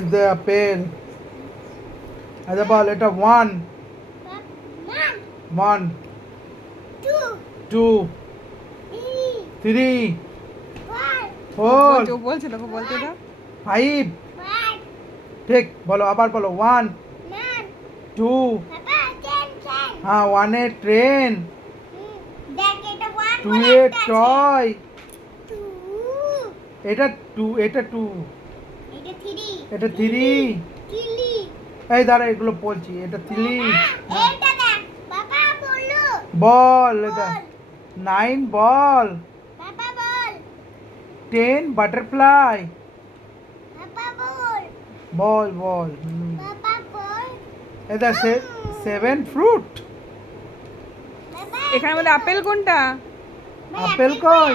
মধ্যে আপেল। আচ্ছা বল এটা 1 1 2 3 4 ও বলছে তোকে বলতে দাও। 5 ঠিক বলো আবার বলো 1 2 হ্যাঁ 1 এ ট্রেন, 2 এ টয়, এটা 2 এটা 2 এটা 3 এই দাঁড়া এগুলো বলছি এটা 3 বল এটা 9 বল 10 বাটারফ্লাই বল বল এটা 7 ফ্রুট এখানের মধ্যে আপেল কোনটা? আপেল কই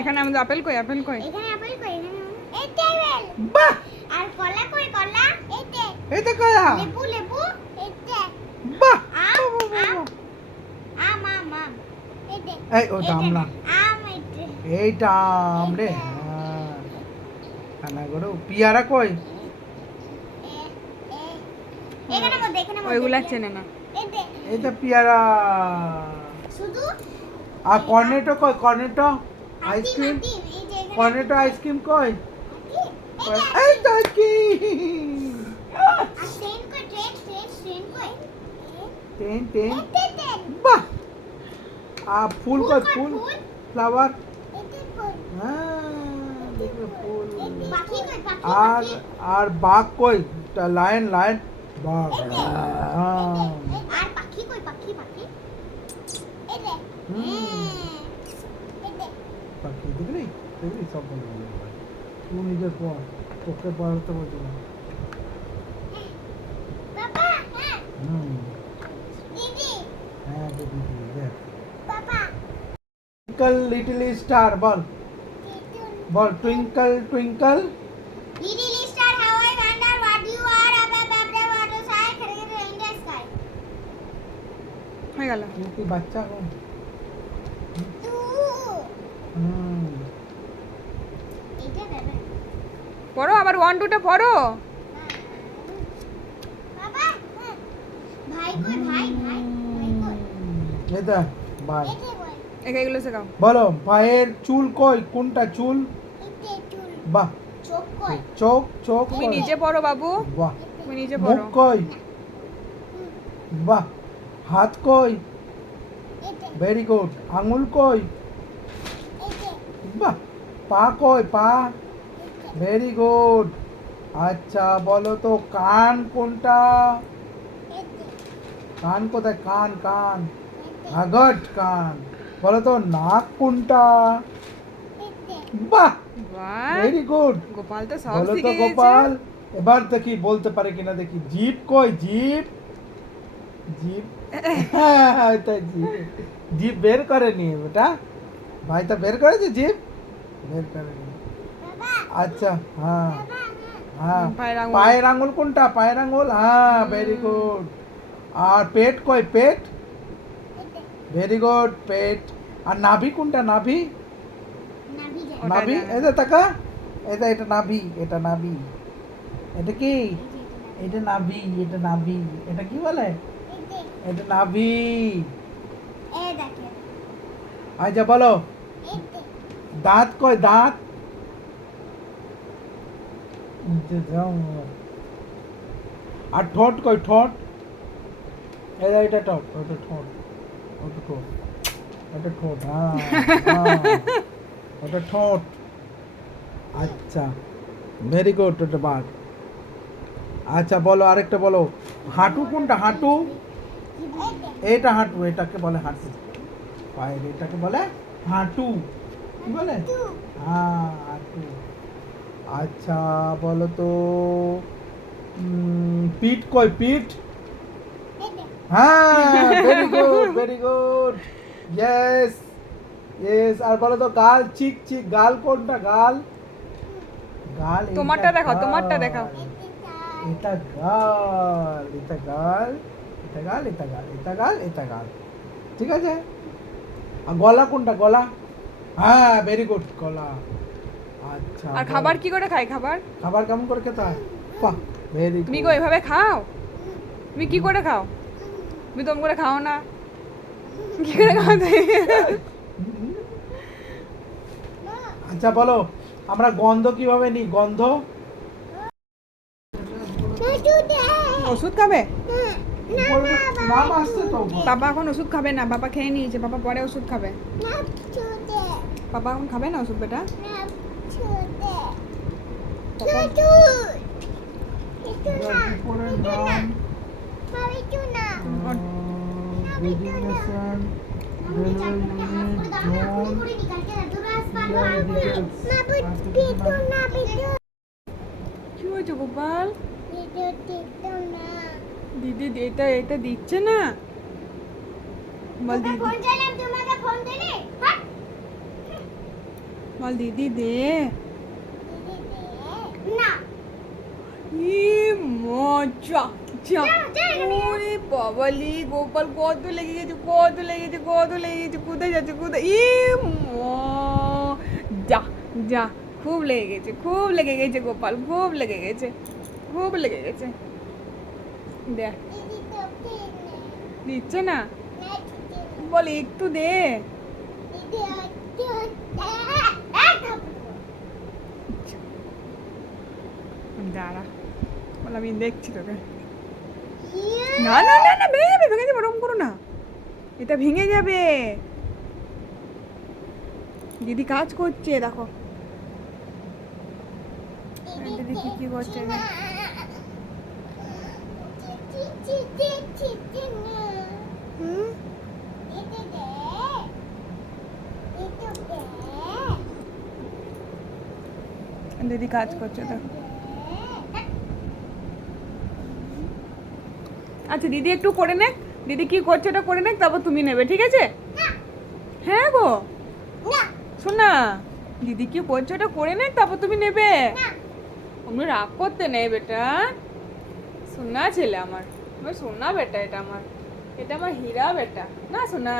এখানে আমাদের আপেল কই? আপেল কই? বাহ আর কলা কই কলা? এটা কয়া লেবু লেবু বাহ আম আম আম আম এই ও দাম না আম এইটা আম রে খানা করো পিয়ারা কই এখানে মধ্যে ওইগুলা চেনে না। এইটা পিয়ারা শুধু আর কর্নেটো কই কর্নেটো আইসক্রিম কর্নেটো আইসক্রিম কই এই তো কি ট্রেন কই ট্রেন কই টেন টেন বাহ আর ফুল কই ফুল ফ্লাওয়ার হ্যাঁ দেখবে ফুল পাখি কই পাখি আর আর বাঘ কই লায়ন লায়ন বাঘ আর পাখি কই পাখি পাখি এই দে পাখি দেখলি দেখলি সব বলে তুই নিজের পর তোকে পড়াতে বলছি না বাবা হ্যাঁ দিদি হ্যাঁ দিদি দেখ বাবা twinkle little star ball ball twinkle twinkle Little star, how I wonder what you are above the water side, in the sky. হয়ে গেল। তুই কি বাচ্চা গো এটা দেবে পড়ো আবার 1 2 টা পড়ো। বাবা ভাই কই ভাই ভাই কই এটা বাই এতে কই এগুলো শেখাও। বলো পায়ের চুল কই কোনটা চুল এতে চুল বাহ চোখ কই চোখ চোখ তুমি কই? নিজে পড়ো বাবু, বাহ তুমি নিজে মুখ পড়ো। কই বাহ হাত কই এতে ভেরি গুড আঙুল কই এতে বাহ পা কই পা ভেরি গুড আচ্ছা বলো তো কান কোনটা এতে কান কোথায় কান কান আগট কান বলো তো নাক কোনটা এতে বাহ বাহ, ভেরি গুড গোপাল তো সব বলো তো শিখে গেছে। গোপাল এবার দেখি বলতে পারে কিনা দেখি জিভ কই জিভ জিভ হ্যাঁ, এটা জিভ জিভ বের করেনি বেটা ভাই তো বের করেছে জিভ বের করেনি বাবা আচ্ছা হ্যাঁ বাবা হ্যাঁ পায়ের আঙুল। পায়ের আঙুল কোনটা পায়ের আঙুল হ্যাঁ ভেরি গুড আর পেট কই পেট এতে ভেরি গুড পেট আর নাভি কোনটা নাভি নাভি যায় ওটা নাভি জানে। এটা টাকা এটা নাভি এটা নাভি এটা কি এটা নাভি এটা নাভি এটা কি বলে এতে এটা নাভি এ দেখে আচ্ছা বলো এতে দাঁত কই দাঁত আর ঠোঁট কই ঠোঁট এটা ঠোঁট ওটা ঠোঁট ওটা ঠোঁট ওটা ঠোঁট হ্যাঁ হ্যাঁ, ওটা ঠোঁট আচ্ছা ভেরি গুড ওটা বাদ আচ্ছা বলো আরেকটা বলো হাঁটু কোনটা হাঁটু এটা হাঁটু এটাকে বলে হাঁটু পায়ের এটাকে বলে হাঁটু কি বলে হ্যাঁ হাঁটু আচ্ছা বলো তো পিঠ কই পিঠ এতে হ্যাঁ ভেরি গুড ইয়েস ইয়েস আর বলো তো গাল চিক চিক গাল কোনটা গাল গাল তোমারটা এইটা দেখাও, তোমারটা গাল। দেখাও। এটা গাল এটা গাল এটা গাল এটা গাল এটা গাল এটা গাল ঠিক আছে আর গলা কোনটা গলা হ্যাঁ ভেরি গুড গলা আচ্ছা আর বলো। খাবার কি করে খায় খাবার? খাবার কেমন করে খেতে হয়? বাহ, ভেরি তুমি কো এভাবে খাও? তুমি কি করে খাও? তুমি তোম করে খাও না? কি করে খাও তুমি? আচ্ছা বলো, আমরা গন্ধ কিভাবে নিই? গন্ধ ওষুধ খাবে? নাম আসছে তো। বাবা এখন ওষুধ খাবে না, বাবা খেয়ে নিয়েছে, বাবা পরে ওষুধ খাবে। বাবা এখন খাবে না ওষুধ বেটা। উপরের নাম, ডেজিগনেশন, রেলওয়ে ইউনিট, জোন, কি হয়েছে গোপাল? দিদি এটা এটা দিচ্ছে না। বল দিদি, বল দিদি দে। ই মজা যা। ওরে বাবালি গোপাল কত লেগে গেছে, কত লেগে গেছে, কত লেগে গেছে। কোথায় যাচ্ছে, কোথায়? ই যা যা, খুব লেগে গেছে, খুব লেগে গেছে গোপাল, খুব লেগে গেছে, খুব লেগে গেছে। দেখ দিচ্ছে না, বল একটু দে। দাঁড়া, বল আমি দেখছি তোকে। না না না না, ভেঙে যাবে, ভেঙে যাবে, ওরকম করো না, এটা ভেঙে যাবে। দিদি কাজ করছে দেখো, দিদি কি কি করছে। হুম? দিদি কাজ করছে দেখো। আচ্ছা দিদি একটু করে নে, দিদি কি করছে ওটা করে নে, তারপর তুমি নেবে, ঠিক আছে? হ্যাঁ গো শোন না, দিদি কি করছে ওটা করে নে, তারপর তুমি নেবে। আমি রাগ করতে নেই বেটা, সোনা ছেলে আমার, আমার সোনা বেটা, এটা আমার, এটা আমার হীরা বেটা না সোনা।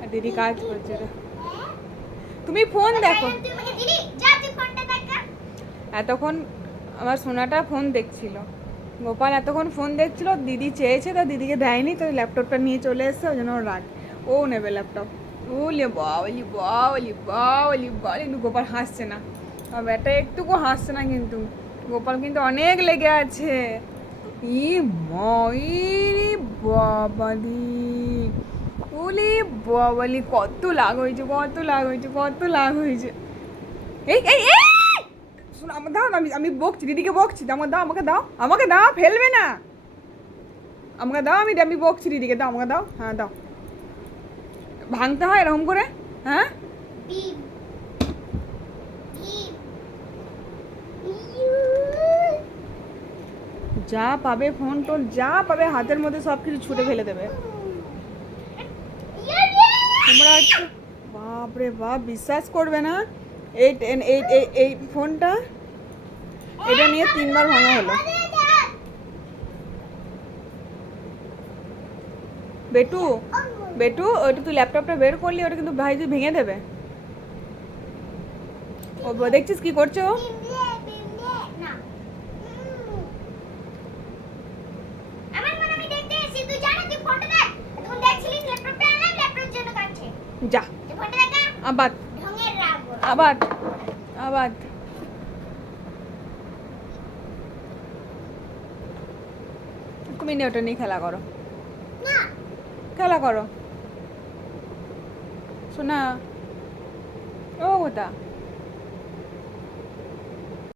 আর দিদি কাজ করছে রে। তুমি ফোন দেখো। এতক্ষণ আমার সোনাটা ফোন দেখছিল, গোপাল এতক্ষণ ফোন দেখছিল, দিদি চেয়েছে তা দিদিকে দেয়নি, তো ল্যাপটপটা নিয়ে চলে এসছে, ওই জন্য ওর রাগ, ও নেবে ল্যাপটপ। ওলে বাবলি বাবলি বাবলি বাবলি, কিন্তু গোপাল হাসছে না, আর বেটা একটুকু হাসছে না, কিন্তু গোপাল কিন্তু অনেক লেগে আছে। ই ময়ূরি বাবালি, ওলে বাবালি, কত লাগ হয়েছে, কত লাগ হয়েছে, কত লাগ হয়েছে। এই এই এই শোনো, আমার দাও না, আমি বকছি, দিদিকে বকছি, আমাকে দাও, আমাকে দাও, আমাকে দাও, ফেলবে না, আমাকে দাও, আমি বকছি দিদিকে, দাও আমাকে দাও, হ্যাঁ দাও। ভাঙতে হয় এরকম করে? হ্যাঁ যা পাবে ফোন টোন যা পাবে হাতের মধ্যে সব কিছু ছুটে ফেলে দেবে। তোমরা একটু বাপরে বাপ, বিশ্বাস করবে না, এই এই এই এই ফোনটা এটা নিয়ে 3বার ভাঙা হলো। বেটু বেটু, ওইটা তুই ল্যাপটপটা বের করলি, ওটা কিন্তু ভাই তুই ভেঙে দেবে। ও দেখছিস কি করছে ও? যা আবার আবার আবার তুমি নিয়ে ওটা নিয়ে খেলা করো, খেলা করো শোনা। ও কোথা